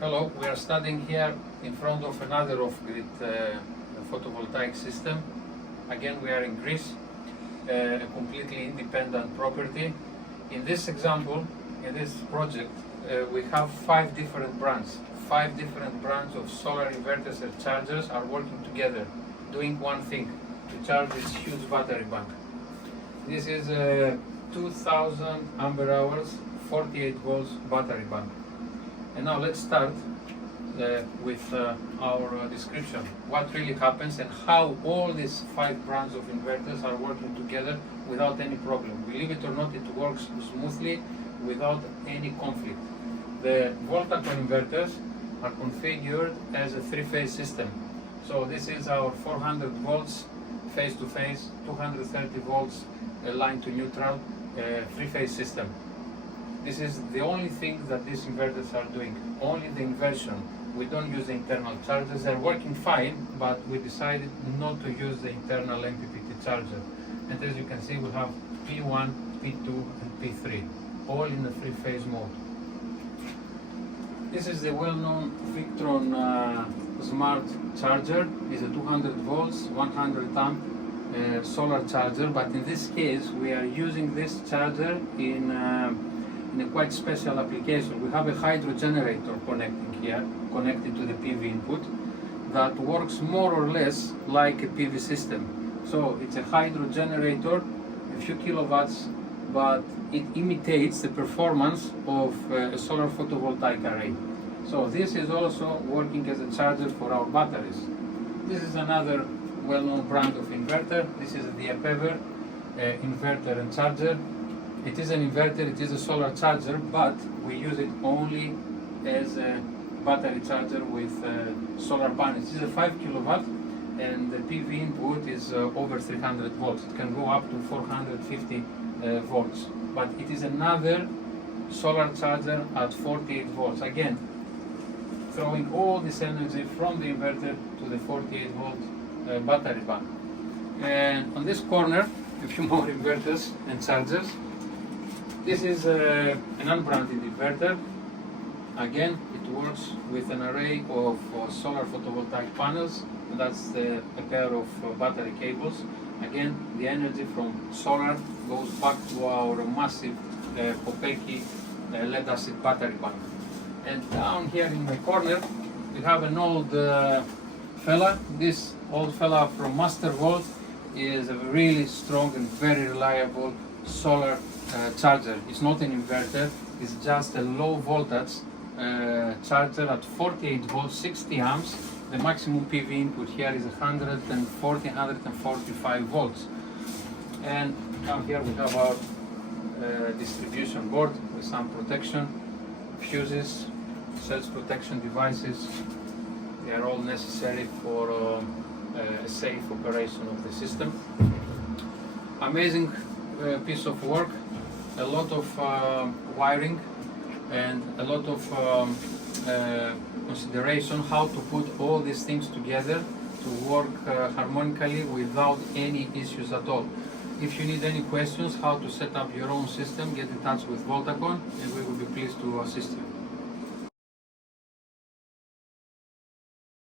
Hello, we are standing here in front of another off-grid photovoltaic system. Again, we are in Greece, a completely independent property. In this example, in this project, we have 5 different brands. 5 different brands of solar inverters and chargers are working together, doing one thing, to charge this huge battery bank. This is a 2000 ampere hours, 48 volts battery bank. And now let's start with our description. What really happens and how all these 5 brands of inverters are working together without any problem. Believe it or not, it works smoothly without any conflict. The VOLTACON inverters are configured as a 3-phase system. So this is our 400 volts phase to phase, 230 volts line to neutral, 3-phase system. This is the only thing that these inverters are doing, only the inversion. We don't use the internal chargers. They're working fine, but we decided not to use the internal MPPT charger. And as you can see, we have P1, P2 and P3, all in the 3-phase mode. This is the well-known Victron smart charger. It's a 200 volts, 100 amp solar charger, but in this case we are using this charger in a quite special application. We have a hydro generator connected to the PV input that works more or less like a PV system. So it's a hydro generator, a few kilowatts, but it imitates the performance of a solar photovoltaic array. So this is also working as a charger for our batteries. This is another well-known brand of inverter. This is the Epever inverter and charger. It is an inverter, it is a solar charger, but we use it only as a battery charger with solar panels. This is a 5 kilowatt and the PV input is over 300 volts. It can go up to 450 volts. But it is another solar charger at 48 volts. Again, throwing all this energy from the inverter to the 48 volt battery bank. And on this corner, a few more inverters and chargers. This is an unbranded inverter. Again, it works with an array of solar photovoltaic panels. That's a pair of battery cables. Again, the energy from solar goes back to our massive Popeki lead acid battery bank. And down here in the corner, we have an old fella. This old fella from Mastervolt is a really strong and very reliable solar charger. It's not an inverter, it's just a low voltage charger at 48 volts, 60 amps. The maximum PV input here is 140, 145 volts. And down here we have our distribution board with some protection, fuses, surge protection devices. They are all necessary for a safe operation of the system. Amazing piece of work, a lot of wiring and a lot of consideration how to put all these things together to work harmonically without any issues at all. If you need any questions how to set up your own system, get in touch with VOLTACON and we will be pleased to assist you.